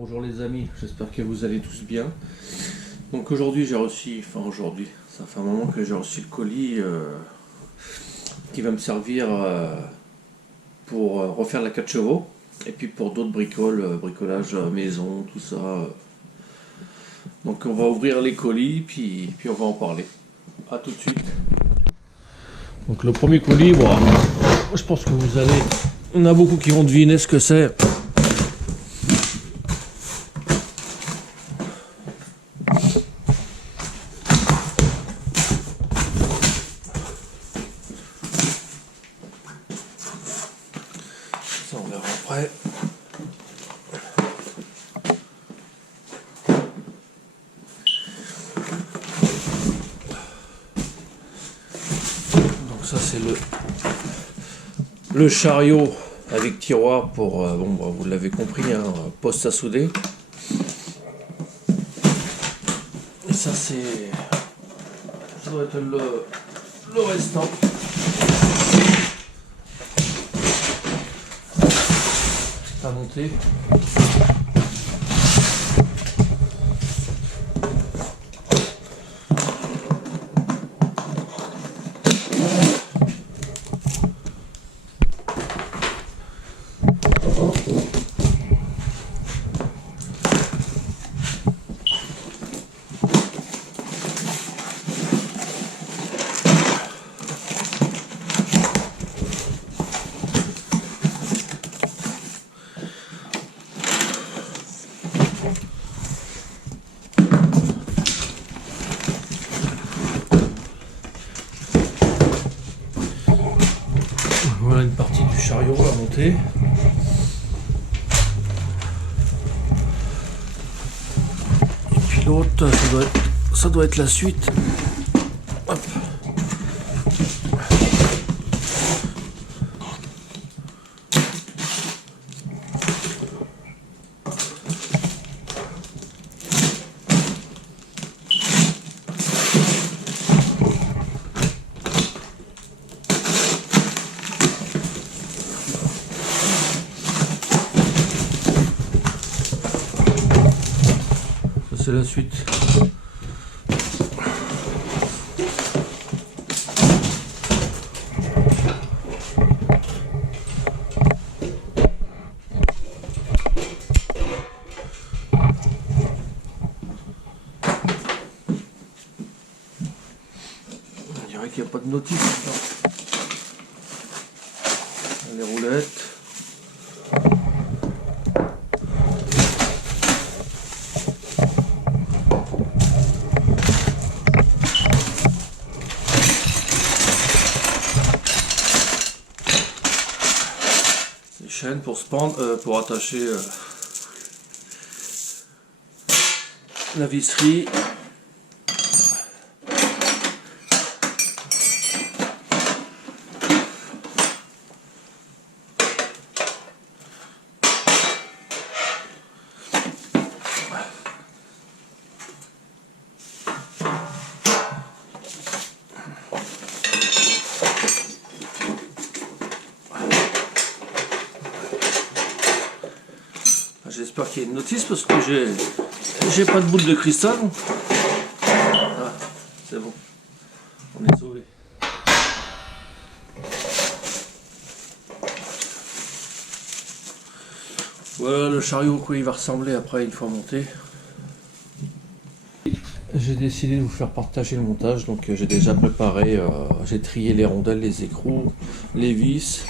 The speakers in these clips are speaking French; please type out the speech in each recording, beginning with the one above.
Bonjour les amis, j'espère que vous allez tous bien. Donc aujourd'hui ça fait un moment que j'ai reçu le colis qui va me servir pour refaire la 4 chevaux et puis pour d'autres bricolage maison, tout ça. Donc on va ouvrir les colis puis on va en parler. A tout de suite. Donc le premier colis, voilà. Je pense que il y en a beaucoup qui vont deviner ce que c'est. Ça, on verra après. Donc ça c'est le chariot avec tiroir pour, vous l'avez compris, hein, poste à souder. Et ça doit être le restant. À monter. Voilà une partie du chariot à monter. Et puis l'autre, ça doit être la suite. Hop. C'est la suite. On dirait qu'il n'y a pas de notice. Les roulettes. Chaîne pour pour attacher la visserie. J'espère qu'il y a une notice parce que j'ai pas de boule de cristal. Ah, c'est bon, on est sauvé. Voilà le chariot, quoi il va ressembler après une fois monté. J'ai décidé de vous faire partager le montage, donc j'ai déjà préparé, j'ai trié les rondelles, les écrous, les vis.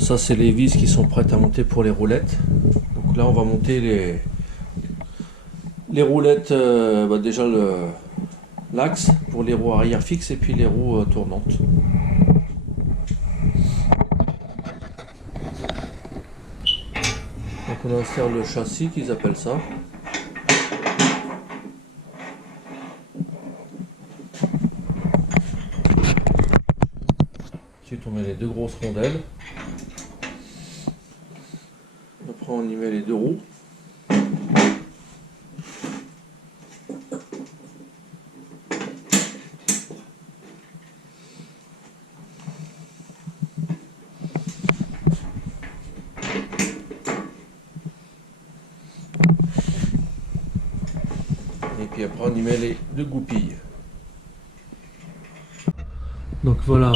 Ça c'est les vis qui sont prêtes à monter pour les roulettes. Donc là on va monter les roulettes, déjà l'axe pour les roues arrière fixes et puis les roues tournantes. Donc on va faire le châssis qu'ils appellent ça. Ensuite on met les deux grosses rondelles. Après on y met les deux roues. après on y met les deux goupilles. Donc voilà,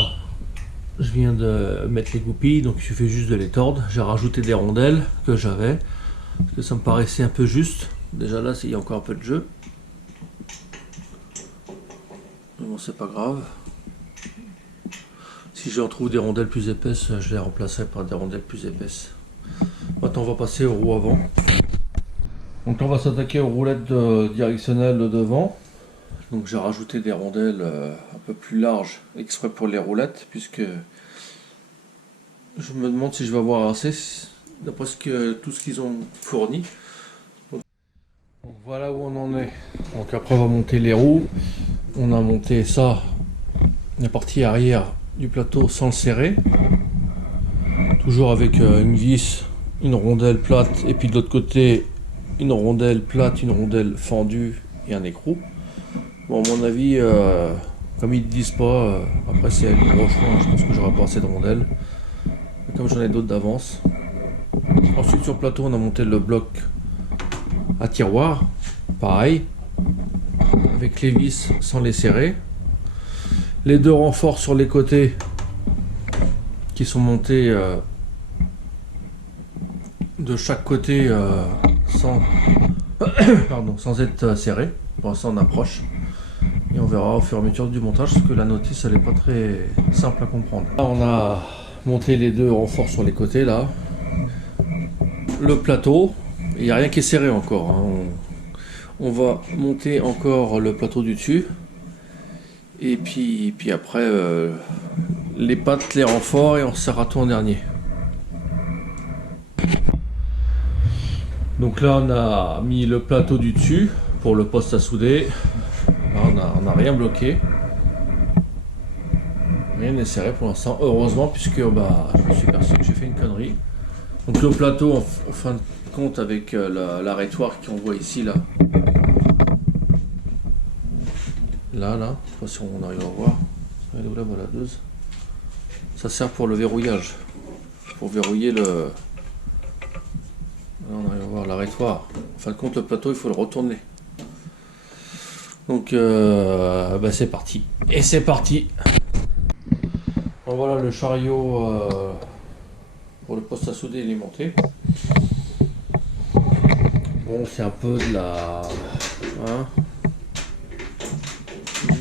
je viens de mettre les goupilles, donc il suffit juste de les tordre. J'ai rajouté des rondelles que j'avais, parce que ça me paraissait un peu juste. Déjà là, il y a encore un peu de jeu. Mais bon, c'est pas grave. Si j'en trouve des rondelles plus épaisses, je les remplacerai par des rondelles plus épaisses. Maintenant, on va passer aux roues avant. Donc on va s'attaquer aux roulettes directionnelles de devant. Donc j'ai rajouté des rondelles un peu plus larges exprès pour les roulettes, puisque je me demande si je vais avoir assez d'après tout ce qu'ils ont fourni. Donc voilà où on en est. Donc après on va monter les roues. On a monté ça, la partie arrière du plateau sans le serrer, toujours avec une vis, une rondelle plate, et puis de l'autre côté une rondelle plate, une rondelle fendue et un écrou. Bon, à mon avis, comme ils ne disent pas, après c'est le brochement, je pense que j'aurai pas assez de rondelles. Mais comme j'en ai d'autres d'avance. Ensuite sur le plateau, on a monté le bloc à tiroir, pareil, avec les vis sans les serrer. Les deux renforts sur les côtés qui sont montés de chaque côté sans être serrés. Pour l'instant on approche. Et on verra au fur et à mesure du montage, parce que la notice elle n'est pas très simple à comprendre. Là on a monté les deux renforts sur les côtés là. Le plateau, il n'y a rien qui est serré encore. Hein. On va monter encore le plateau du dessus. Et puis après les pattes, les renforts, et on serrera tout en dernier. Donc là on a mis le plateau du dessus pour le poste à souder. Là on a rien bloqué. Rien n'est serré pour l'instant, heureusement, puisque je me suis perçu que j'ai fait une connerie. Donc le plateau en fin de compte avec l'arrêtoir qu'on voit ici là. Là, je sais pas si on arrive à voir. Elle est où la baladeuse? Ça sert pour le verrouillage. Pour verrouiller le... Là, on arrive à voir l'arrêtoir. En fin de compte, le plateau, il faut le retourner. Donc, c'est parti. Et c'est parti. Donc, voilà, le chariot pour le poste à souder, il est monté. Bon, c'est un peu de la... Hein,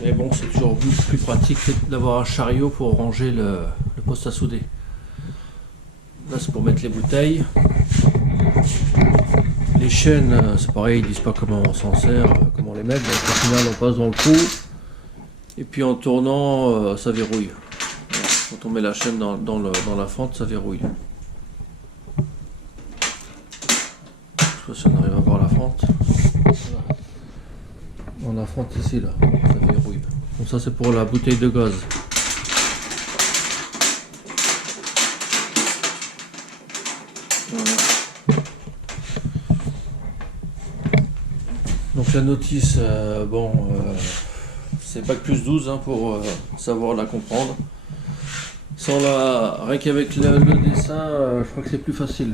mais bon, c'est toujours plus pratique d'avoir un chariot pour ranger le poste à souder. Là, c'est pour mettre les bouteilles. Les chaînes, c'est pareil, ils disent pas comment on s'en sert, comment les mettre. Donc, au final, on passe dans le trou. Et puis en tournant, ça verrouille. Voilà. Quand on met la chaîne dans la fente, ça verrouille. Je sais pas si on arrive à voir la fente. Voilà. Dans la fente ici, là, ça verrouille. Donc ça, c'est pour la bouteille de gaz. Voilà. Donc la notice, c'est bac plus 12 hein, pour savoir la comprendre. Sans rien qu'avec le dessin, je crois que c'est plus facile.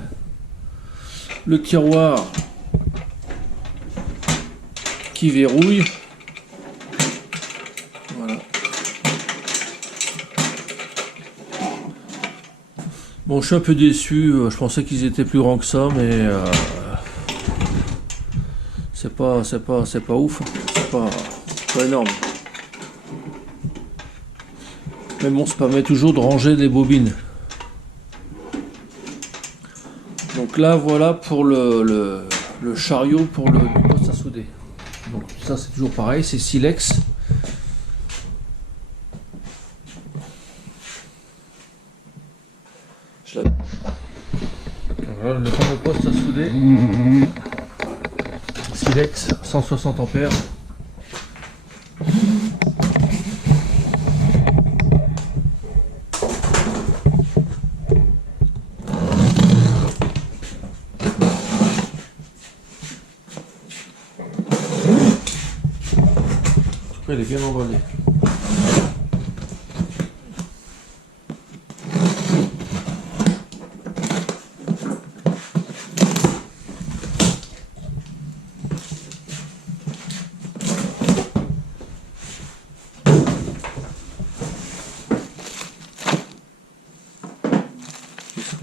Le tiroir qui verrouille. Voilà. Bon, je suis un peu déçu. Je pensais qu'ils étaient plus grands que ça, mais c'est pas ouf. C'est pas énorme. Mais bon, ça permet toujours de ranger des bobines. Donc là, voilà pour le chariot pour le poste à souder. Donc ça, c'est toujours pareil, c'est silex. Voilà le fameux poste à souder. Silex, 160 ampères. Il est bien emballé.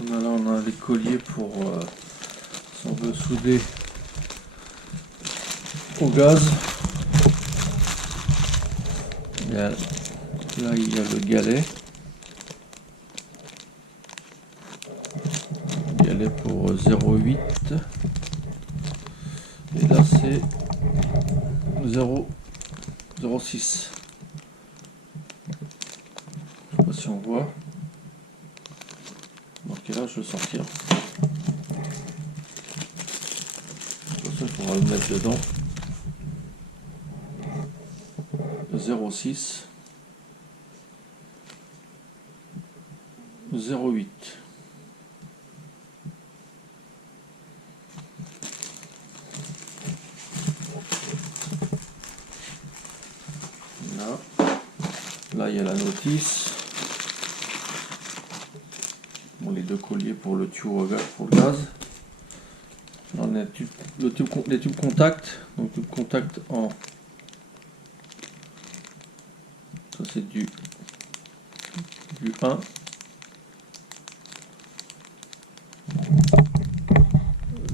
Là on a les colliers pour si on veut souder au gaz. Là il y a le galet. Galet pour 0,8. Et là c'est 0,06. Je sais pas si on voit. Marqué là, je vais le sortir. Pour ça, il faudra le mettre dedans. 0,6. 0,8. Là, il y a la notice. Bon, les deux colliers pour le tuyau pour le gaz. Là, on a les tubes contact. Donc, tube contact en. Ça, c'est du 1.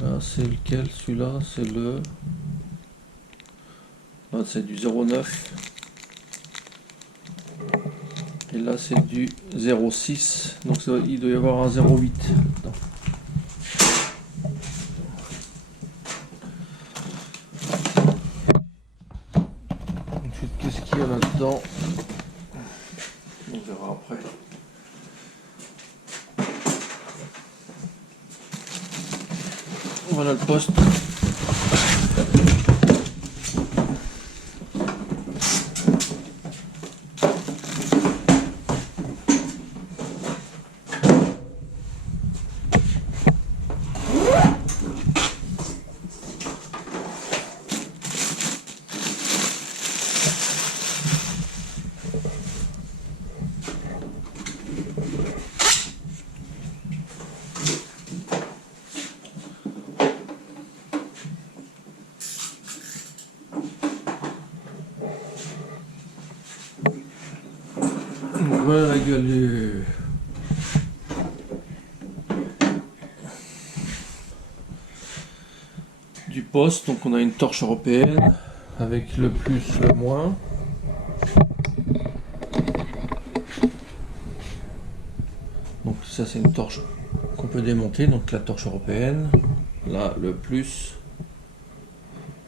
Là, c'est lequel? Celui-là, c'est le. Là, c'est du 0,9. Et là c'est du 0,6, donc il doit y avoir un 0,8 dedans. Ensuite, qu'est-ce qu'il y a là-dedans? On verra après. Voilà le poste. Voilà la gueule du poste. Donc on a une torche européenne avec le plus, le moins. Donc ça c'est une torche qu'on peut démonter, donc la torche européenne. Là le plus,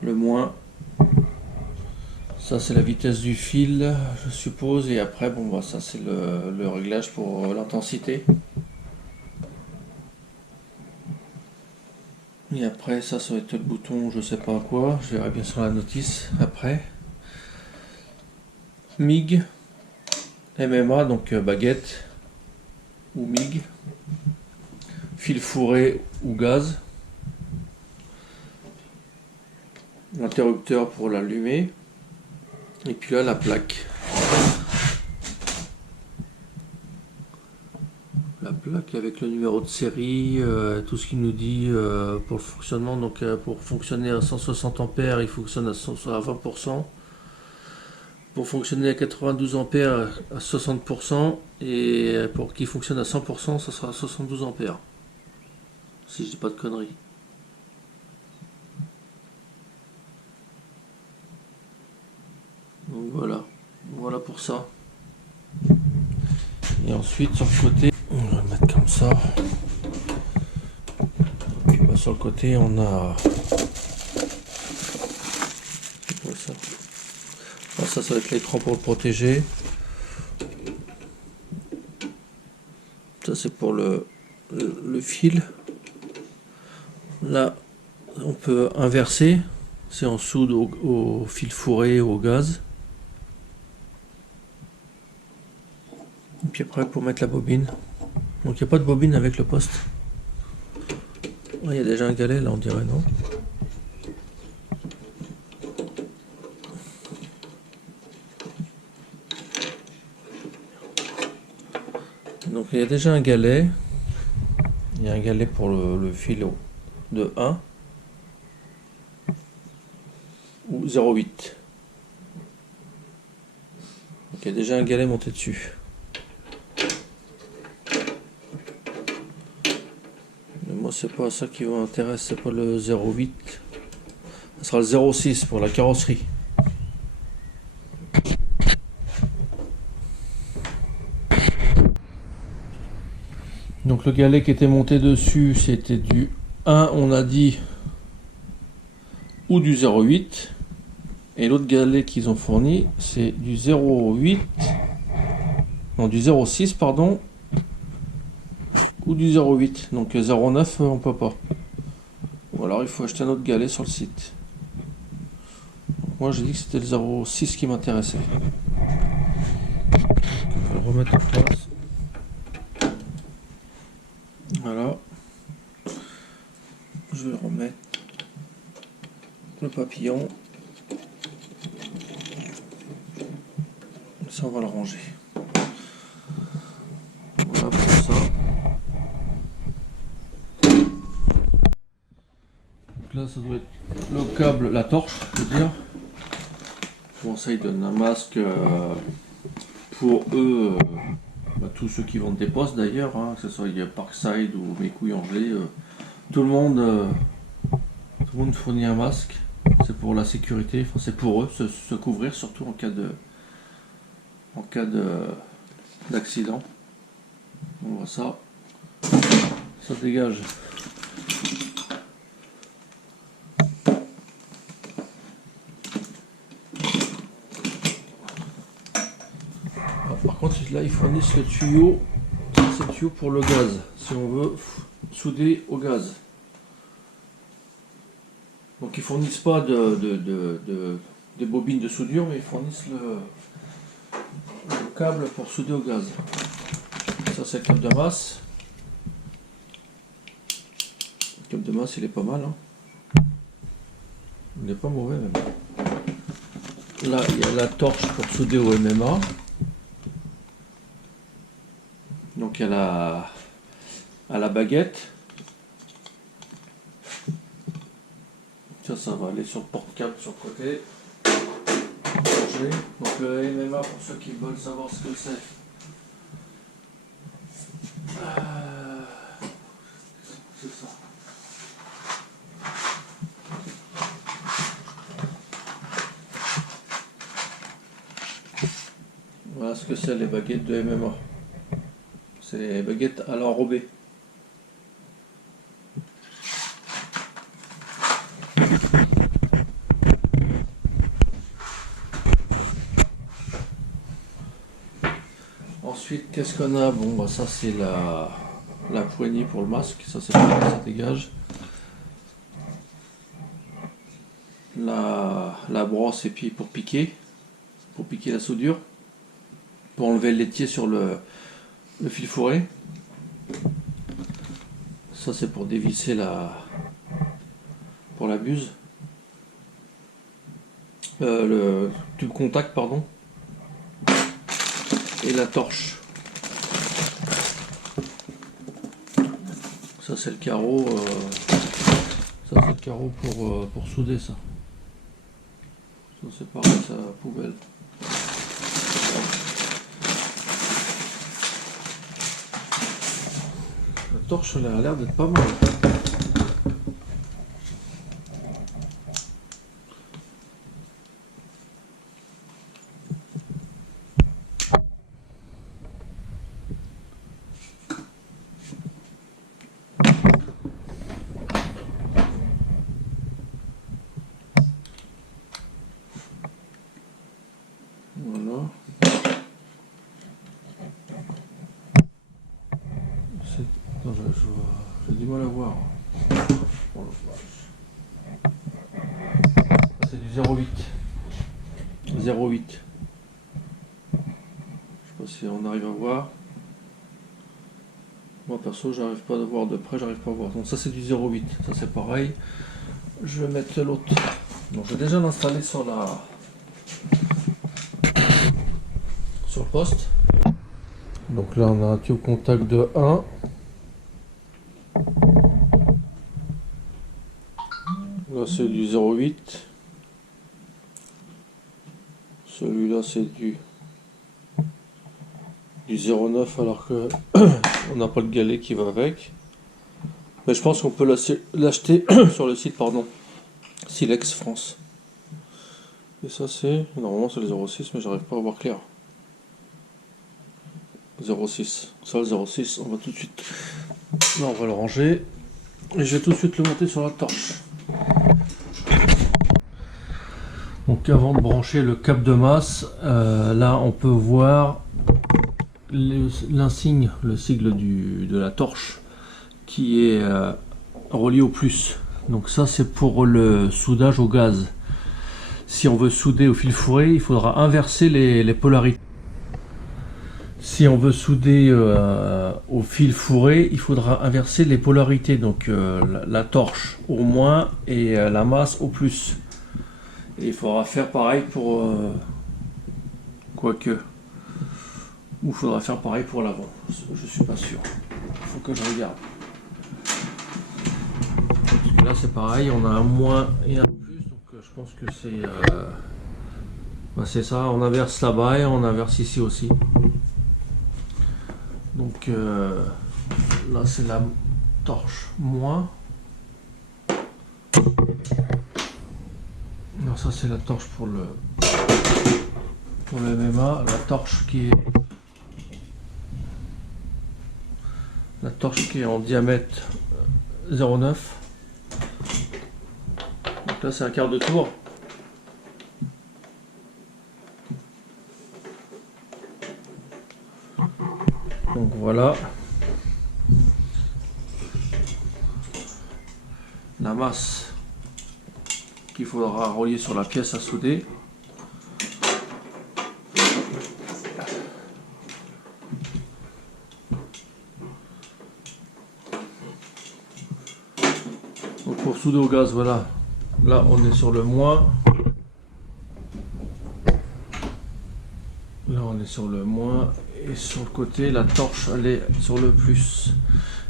le moins. Ça c'est la vitesse du fil, je suppose, et après bon bah ça c'est le réglage pour l'intensité. Et après ça va être le bouton, je sais pas quoi, je verrai bien sur la notice après. MIG, MMA, donc baguette ou MIG, fil fourré ou gaz, l'interrupteur pour l'allumer. Et puis là, la plaque. La plaque avec le numéro de série, tout ce qu'il nous dit pour le fonctionnement. Donc pour fonctionner à 160 ampères, il fonctionne à 20%. Pour fonctionner à 92 ampères, à 60%. Et pour qu'il fonctionne à 100%, ça sera à 72 ampères. Si je dis pas de conneries. Donc voilà pour ça. Et ensuite sur le côté, on va le mettre comme ça. Et puis sur le côté, on a. C'est quoi ça? Alors ça va être l'écran pour le protéger. Ça c'est pour le fil. Là, on peut inverser. C'est en soude au fil fourré au gaz. Et puis après pour mettre la bobine. Donc il n'y a pas de bobine avec le poste. Il y a déjà un galet là, on dirait, non? Donc il y a déjà un galet. Il y a un galet pour le fil de 1 ou 0,8. Donc il y a déjà un galet monté dessus. c'est pas ça qui m'intéresse, c'est pas le 0,8. Ce sera le 0,6 pour la carrosserie. Donc le galet qui était monté dessus, c'était du 1, on a dit, ou du 0,8. Et l'autre galet qu'ils ont fourni, c'est du 0,8, non du 0,6 pardon, ou du 0,8. Donc 0,9 on peut pas. Ou alors il faut acheter un autre galet sur le site. Moi j'ai dit que c'était le 0,6 qui m'intéressait. On va le remettre en place. Voilà. Je vais remettre le papillon. Ça on va le ranger. Voilà pour ça. Donc là ça doit être le câble, la torche, je veux dire. Bon ça il donne un masque pour eux, tous ceux qui vendent des postes d'ailleurs, hein, que ce soit Parkside ou mes couilles Anglais, tout le monde fournit un masque. C'est pour la sécurité, enfin c'est pour eux, se couvrir surtout en cas d'accident. On voit ça. Ça dégage. Alors, par contre là ils fournissent le tuyau. C'est le tuyau pour le gaz, si on veut souder au gaz. Donc ils fournissent pas des bobines de soudure, mais ils fournissent le câble pour souder au gaz. Ça c'est le câble de masse. Le câble de masse il est pas mal. Hein. Il n'est pas mauvais même. Là il y a la torche pour souder au MMA. Donc il y a la baguette. Ça va aller sur le porte-câble sur le côté. Donc le MMA pour ceux qui veulent savoir ce que c'est. C'est ça. Voilà ce que c'est les baguettes de MMA. C'est les baguettes à l'enrobé. Ensuite, qu'est-ce qu'on a? Bon, bah, ça c'est la poignée pour le masque, ça c'est pareil, ça dégage. La brosse et puis pour piquer la soudure, pour enlever le laitier sur le fil fourré. Ça c'est pour dévisser pour la buse. Le tube contact, pardon. Et la torche. Ça c'est le carreau. Ça c'est le carreau pour souder ça. Ça c'est pareil, ça poubelle. La torche elle a l'air d'être pas mal. Voilà. J'ai du mal à voir. C'est du 0,8. 0,8. Je sais pas si on arrive à voir. Moi perso j'arrive pas à voir de près, j'arrive pas à voir. Donc ça c'est du 0,8. Ça c'est pareil. Je vais mettre l'autre. Donc j'ai déjà installé sur le poste. Donc là on a un tube contact de 1. Là c'est du 0,8. Celui-là c'est du 0,9 alors que on n'a pas le galet qui va avec. Mais je pense qu'on peut l'acheter sur le site, pardon, Silex France. Et ça c'est, normalement c'est le 06, mais j'arrive pas à voir clair. 06, ça le 06, on va tout de suite, là on va le ranger, et je vais tout de suite le monter sur la torche. Donc avant de brancher le câble de masse, là on peut voir l'insigne, le sigle de la torche qui est relié au plus. Donc ça c'est pour le soudage au gaz. Si on veut souder au fil fourré, il faudra inverser les polarités. Si on veut souder au fil fourré, il faudra inverser les polarités. Donc la torche au moins et la masse au plus. Et il faudra faire pareil pour quoique. Ou il faudra faire pareil pour l'avant. Je suis pas sûr. Il faut que je regarde. Parce que là c'est pareil, on a un moins et un plus. Donc je pense que c'est ça. On inverse là-bas et on inverse ici aussi. Donc là c'est la torche moins. Non, ça c'est la torche pour le MMA, la torche qui est en diamètre 0,9. Donc là c'est un quart de tour. Donc voilà. La masse qu'il faudra relier sur la pièce à souder. Donc pour souder au gaz, voilà. Là on est sur le moins. Là on est sur le moins. Et sur le côté, la torche elle est sur le plus.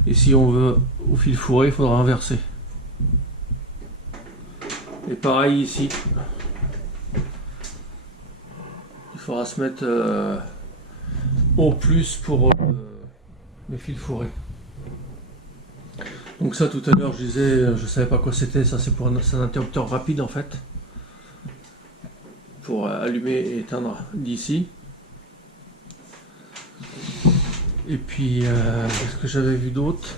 Et si on veut au fil fourré, il faudra inverser. Et pareil ici. Il faudra se mettre au plus pour le fil fourré. Donc ça tout à l'heure je disais, je savais pas quoi c'était, ça c'est pour un interrupteur rapide en fait. Pour allumer et éteindre d'ici. Et puis, qu'est-ce que j'avais vu d'autre?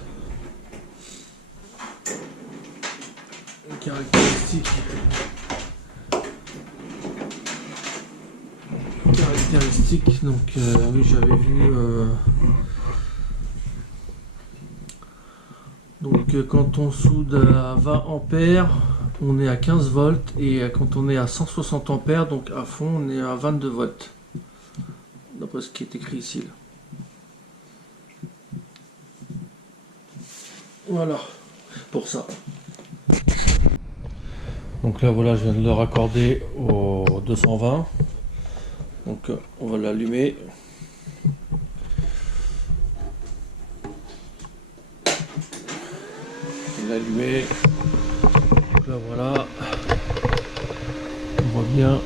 Caractéristiques, donc oui j'avais vu donc quand on soude à 20 ampères on est à 15 volts et quand on est à 160 ampères donc à fond on est à 22 volts d'après ce qui est écrit ici là. Voilà pour ça. Donc là voilà, je viens de le raccorder au 220. Donc on va l'allumer. L'allumer. Donc là voilà. On voit bien.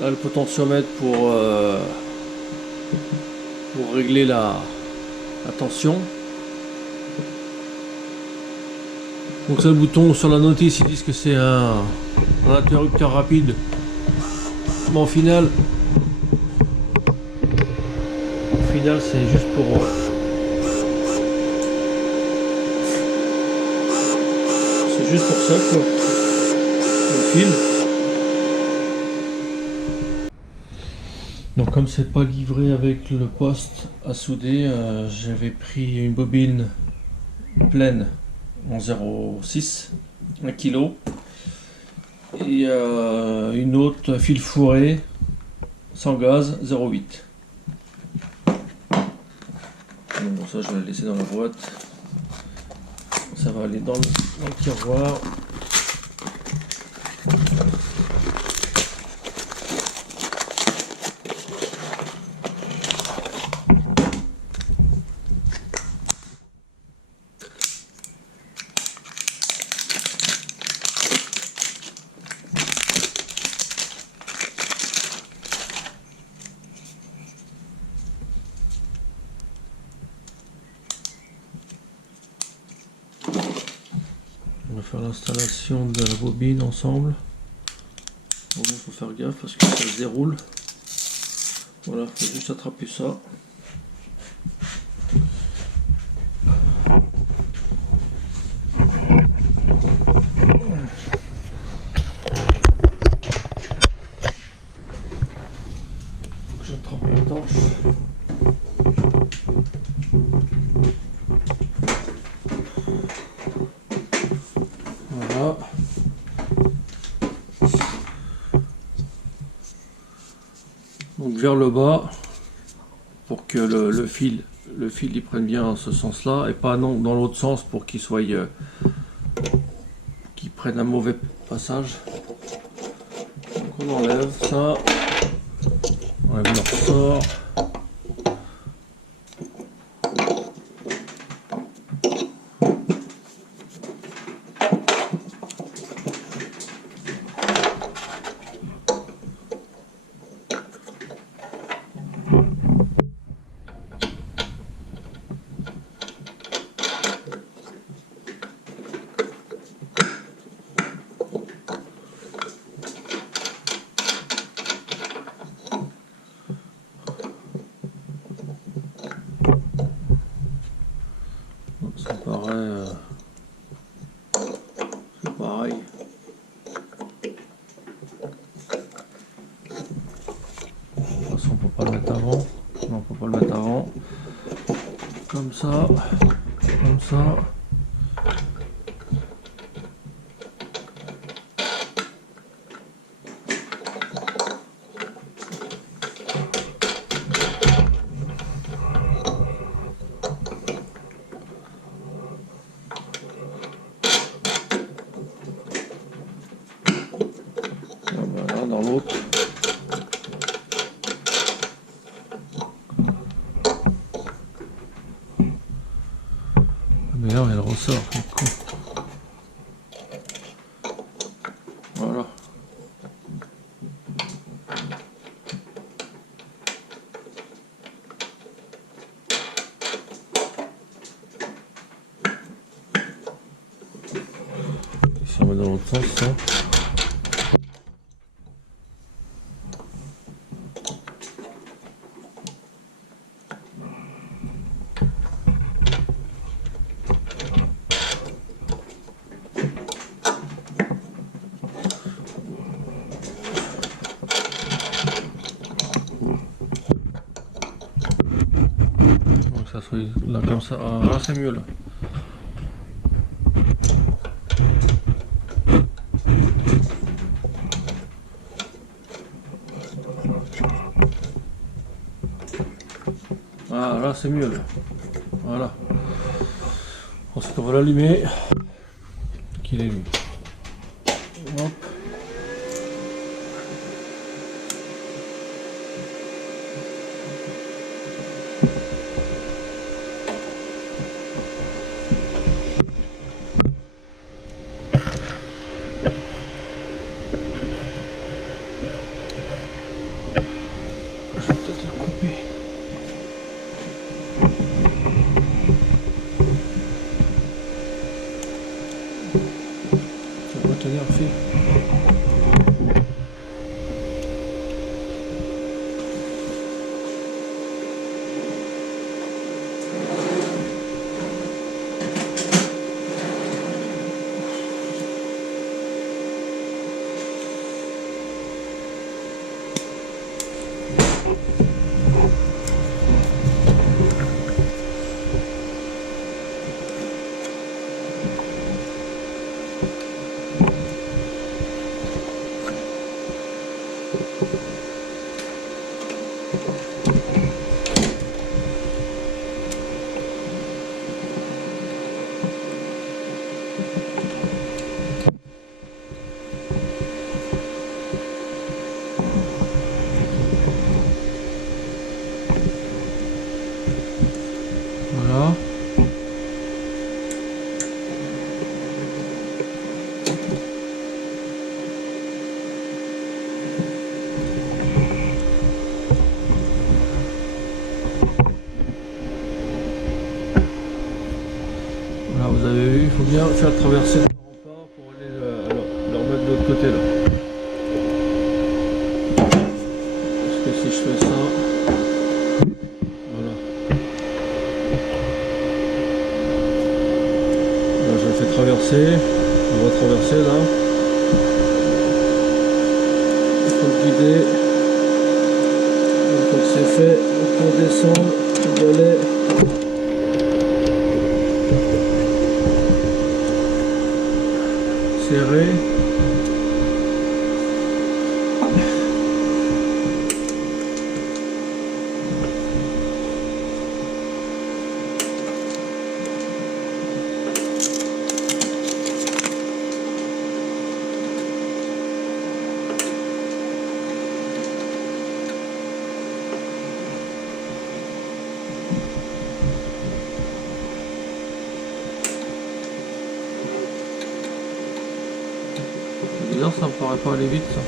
Là le potentiomètre pour régler la tension. Donc c'est le bouton sur la notice, ils disent que c'est un interrupteur rapide. Mais au final c'est juste pour ça quoi. Le fil. Donc comme c'est pas livré avec le poste à souder, j'avais pris une bobine pleine en 0,6, 1 kg et une autre fil fourré sans gaz 0,8. Bon ça je vais le laisser dans la boîte, ça va aller dans le tiroir. faire l'installation de la bobine ensemble. Bon, faut faire gaffe parce que ça se déroule. Voilà, faut juste attraper ça. J'attrape les torches. Voilà. Donc vers le bas pour que le fil il prenne bien ce sens là et pas non dans l'autre sens pour qu'il soit qu'il prenne un mauvais passage. Donc on enlève ça, on enlève le ressort. Ça paraît c'est pareil. De toute façon on peut pas le mettre avant. Non, on peut pas le mettre avant. Comme ça, comme ça. Voilà, dans l'autre. Mais là, elle ressort, c'est con. Voilà. Si on met dans l'autre sens, ça. Donc ça soit là comme ça. Ah, là c'est mieux là. Ah là c'est mieux là. Voilà. Ensuite on va l'allumer. Qu'il est lui. Hop. Je vais peut-être le couper. Ça va tenir le fil. Voilà. Voilà, vous avez vu, il faut bien faire traverser le rempart traverser. On va traverser là. Il faut le guider. Une fois que c'est fait, on peut descendre le galet. Serré. C'est bizarre, ça me paraît pas aller vite ça.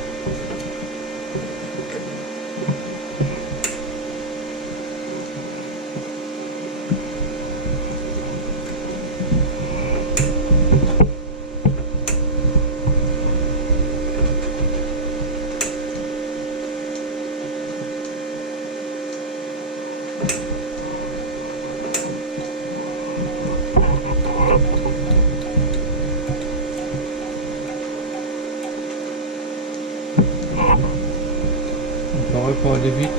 Ça paraît pas aller vite.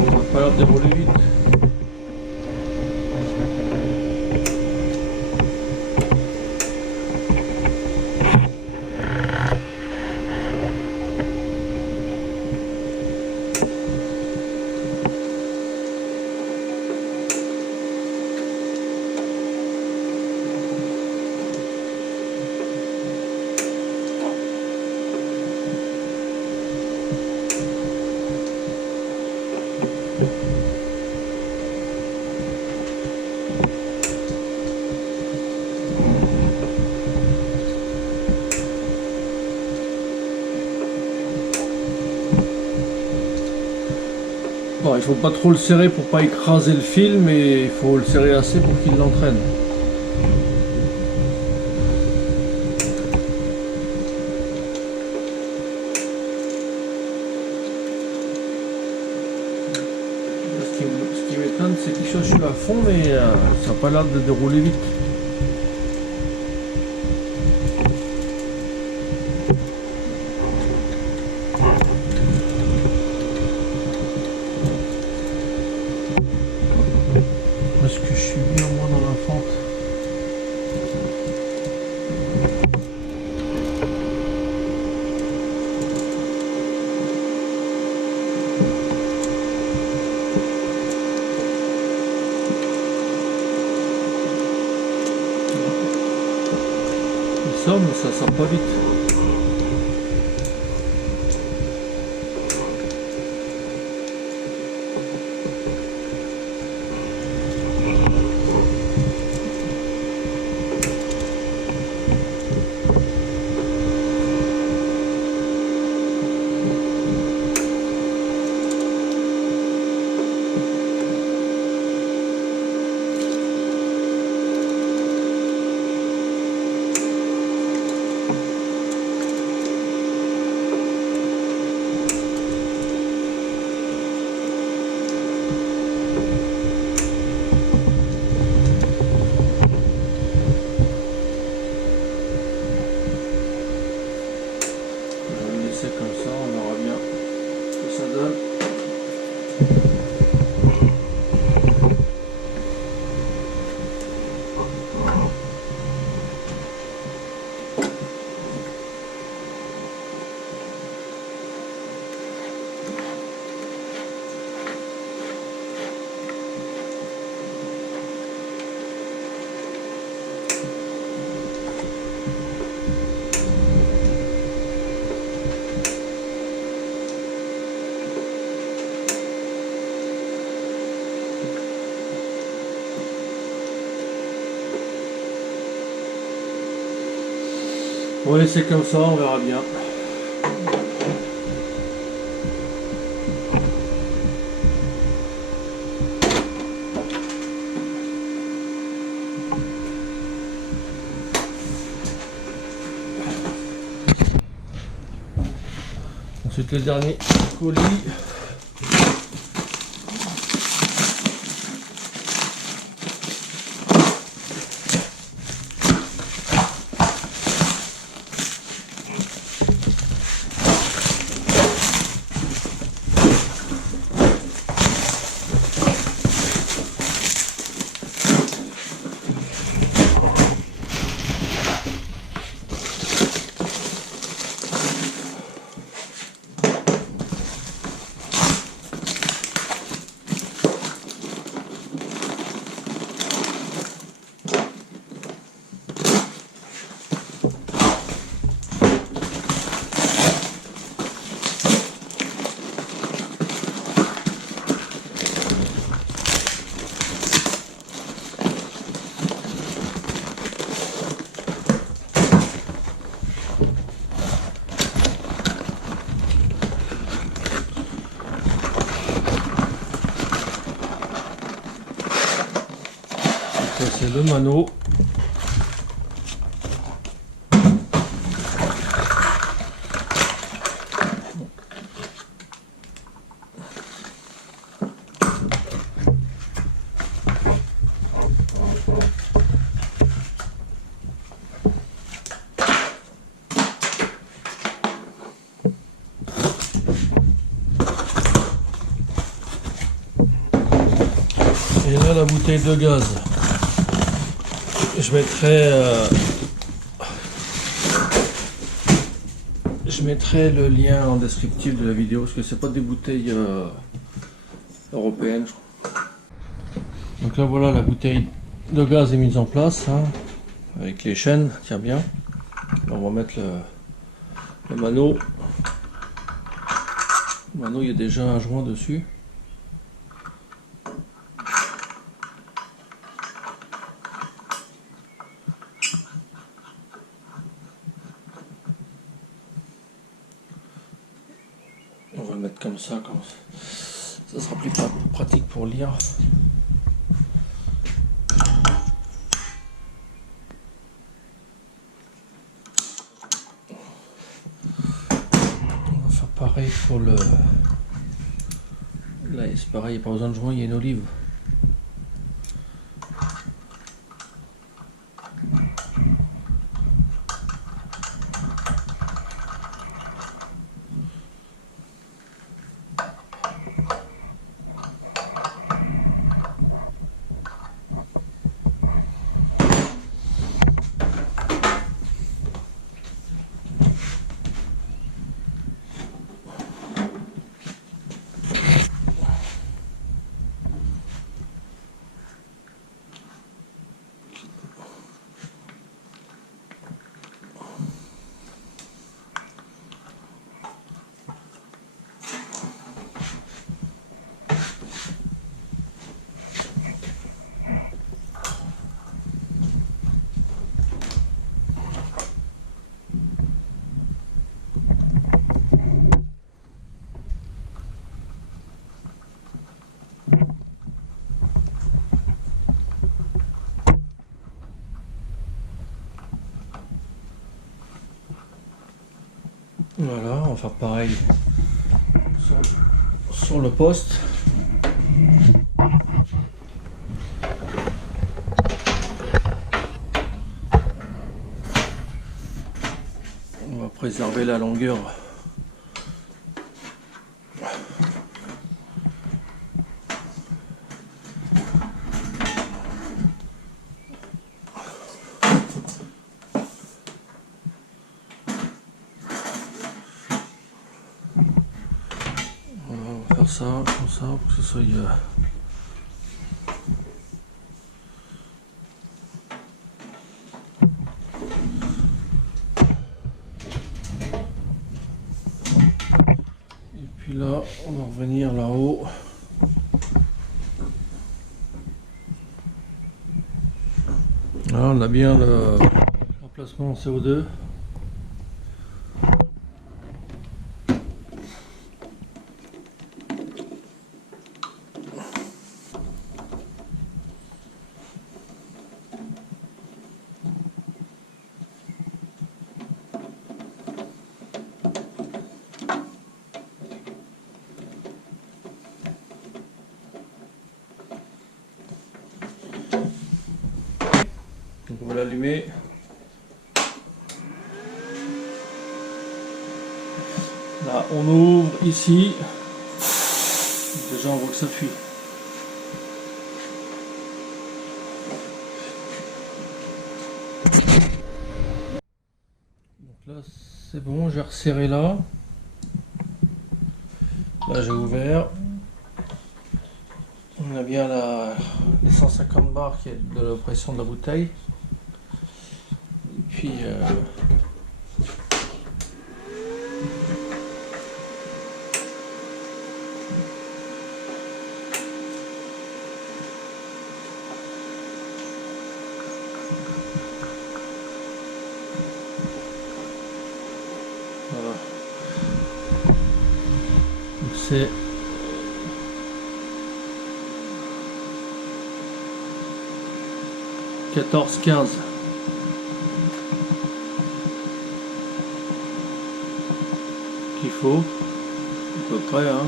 Ça a pas l'air de dérouler vite. Bon, il faut pas trop le serrer pour pas écraser le fil, mais il faut le serrer assez pour qu'il l'entraîne. Ce qui m'étonne, c'est qu'il cherche à fond, mais ça n'a pas l'air de dérouler vite. Est-ce que je suis bien moi dans la fente? Il sort, mais ça sort pas vite. On va laisser comme ça, on verra bien. Ensuite le dernier colis. Ça c'est le mano. Et là la bouteille de gaz. Je mettrai le lien en descriptif de la vidéo parce que c'est pas des bouteilles européennes. Donc là voilà, la bouteille de gaz est mise en place hein, avec les chaînes, tiens bien. Là, on va mettre le mano. Le mano, il y a déjà un joint dessus. On va le mettre comme ça sera plus pratique pour lire. On va faire pareil pour le... Là c'est pareil, il n'y a pas besoin de joint, il y a une olive. Voilà, on va faire pareil sur le poste. On va préserver la longueur. On va faire ça, comme ça, pour que ce soit... Et puis là, on va revenir là-haut. Là, on a bien l'emplacement CO2. Donc on va l'allumer. Là on ouvre ici. Déjà on voit que ça fuit. Donc là c'est bon, j'ai resserré là. Là j'ai ouvert. On a bien les 150 bars qui est de la pression de la bouteille. Et puis voilà. Donc c'est 14-15 qu'il faut, à peu près, hein.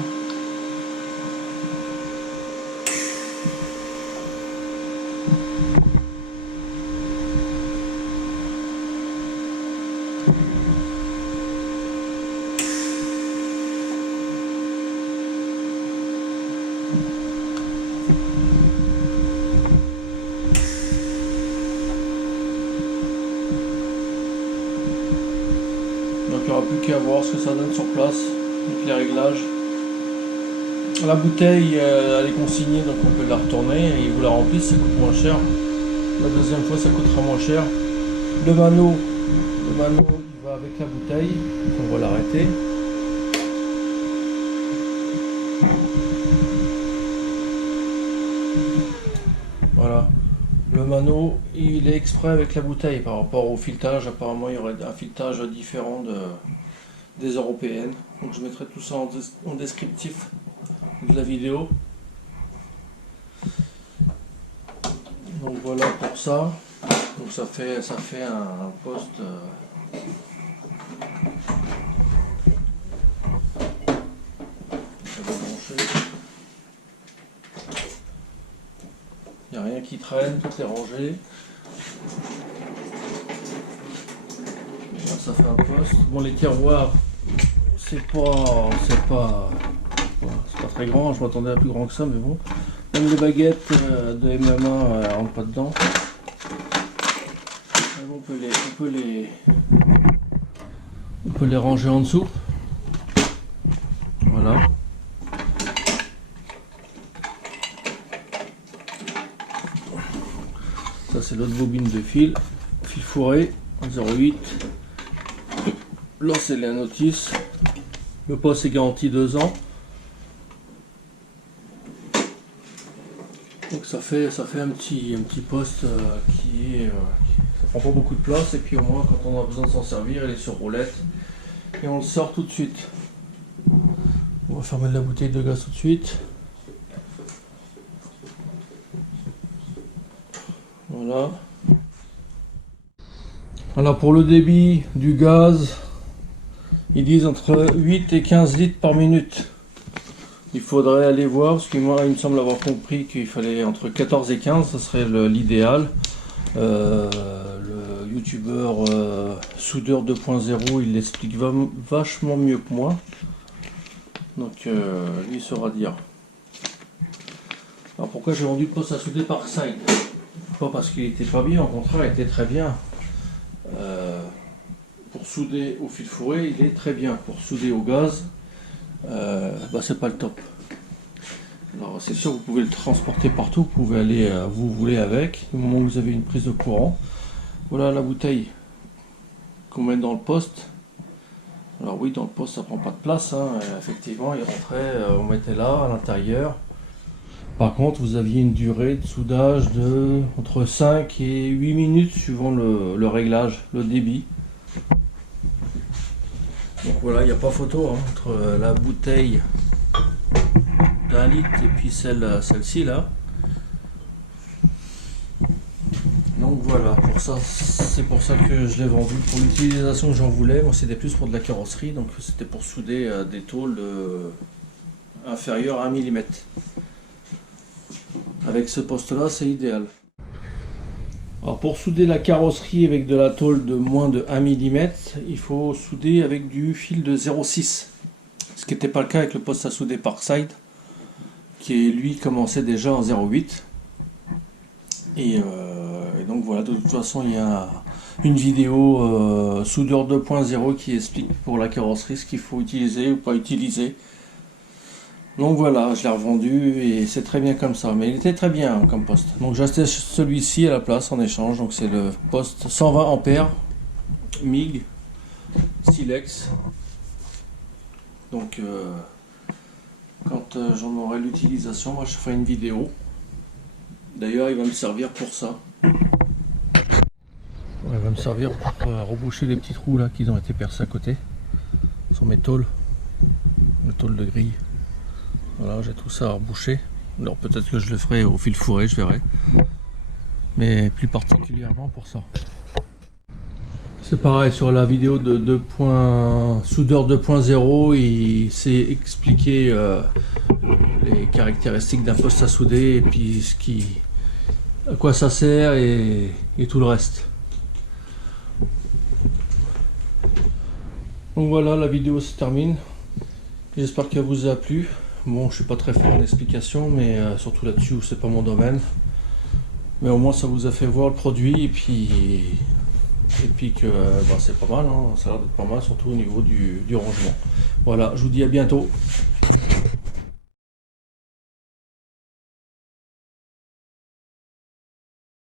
Donc il n'y aura plus qu'à voir ce que ça donne sur place avec les réglages. La bouteille elle est consignée, donc on peut la retourner et ils vous la remplissent, ça coûte moins cher. La deuxième fois ça coûtera moins cher. Le mano il va avec la bouteille, donc on va l'arrêter. Voilà. Le mano il est exprès avec la bouteille par rapport au filetage. Apparemment il y aurait un filetage différent des européennes. Donc je mettrai tout ça en descriptif de la vidéo. Donc voilà pour ça. Donc ça fait un poste il n'y a rien qui traîne, tout est rangé. Là, ça fait un poste. Bon, les tiroirs, c'est pas très grand. Je m'attendais à plus grand que ça, mais bon. Même les baguettes de MMA, elles rentrent pas dedans. On peut les ranger en dessous. Voilà. Ça c'est l'autre bobine de fil fourré 0,8. Là c'est la notice. Le poste est garanti 2 ans. Donc ça fait un petit poste qui est ça prend pas beaucoup de place, et puis au moins quand on a besoin de s'en servir, il est sur roulette et on le sort tout de suite. On va fermer la bouteille de gaz tout de suite. Voilà. Alors pour le débit du gaz, ils disent entre 8 et 15 litres par minute. Il faudrait aller voir, parce que moi il me semble avoir compris qu'il fallait entre 14 et 15, ce serait l'idéal. Le youtubeur Soudeur 2.0 il l'explique vachement mieux que moi. Donc lui saura dire. Alors pourquoi j'ai vendu le poste à souder par side? Pas parce qu'il était pas bien, au contraire il était très bien. Pour souder au fil fourré il est très bien. Pour souder au gaz, c'est pas le top. Alors c'est sûr, vous pouvez le transporter partout, vous pouvez aller où vous voulez avec, au moment où vous avez une prise de courant. Voilà la bouteille qu'on met dans le poste. Alors oui, dans le poste ça prend pas de place, hein. Effectivement il rentrait, on mettait là à l'intérieur. Par contre vous aviez une durée de soudage de entre 5 et 8 minutes suivant le réglage, le débit. Donc voilà, il n'y a pas photo hein, entre la bouteille d'1 litre et puis celle-ci là. Donc voilà, c'est pour ça que je l'ai vendu. Pour l'utilisation que j'en voulais, moi c'était plus pour de la carrosserie, donc c'était pour souder des tôles inférieures à 1 mm. Avec ce poste là c'est idéal. Alors pour souder la carrosserie avec de la tôle de moins de 1 mm, il faut souder avec du fil de 0,6. Ce qui n'était pas le cas avec le poste à souder Parkside, qui lui commençait déjà en 0,8. Et donc voilà, de toute façon il y a une vidéo soudure 2.0 qui explique pour la carrosserie ce qu'il faut utiliser ou pas utiliser. Donc voilà, je l'ai revendu et c'est très bien comme ça, mais il était très bien comme poste. Donc j'ai acheté celui-ci à la place en échange, donc c'est le poste 120 ampères MIG Silex. Donc quand j'en aurai l'utilisation, moi je ferai une vidéo. D'ailleurs il va me servir pour ça. Il va me servir pour reboucher les petits trous là qui ont été percés à côté sur mes tôles de grille. Voilà, j'ai tout ça à reboucher. Alors peut-être que je le ferai au fil fourré, je verrai. Mais plus particulièrement pour ça. C'est pareil sur la vidéo de soudeur 2.0, il s'est expliqué les caractéristiques d'un poste à souder et puis à quoi ça sert et tout le reste. Donc voilà, la vidéo se termine. J'espère qu'elle vous a plu. Bon, je suis pas très fort en explication, mais surtout là-dessus où c'est pas mon domaine. Mais au moins ça vous a fait voir le produit et puis que c'est pas mal, hein. Ça a l'air d'être pas mal, surtout au niveau du rangement. Voilà, je vous dis à bientôt.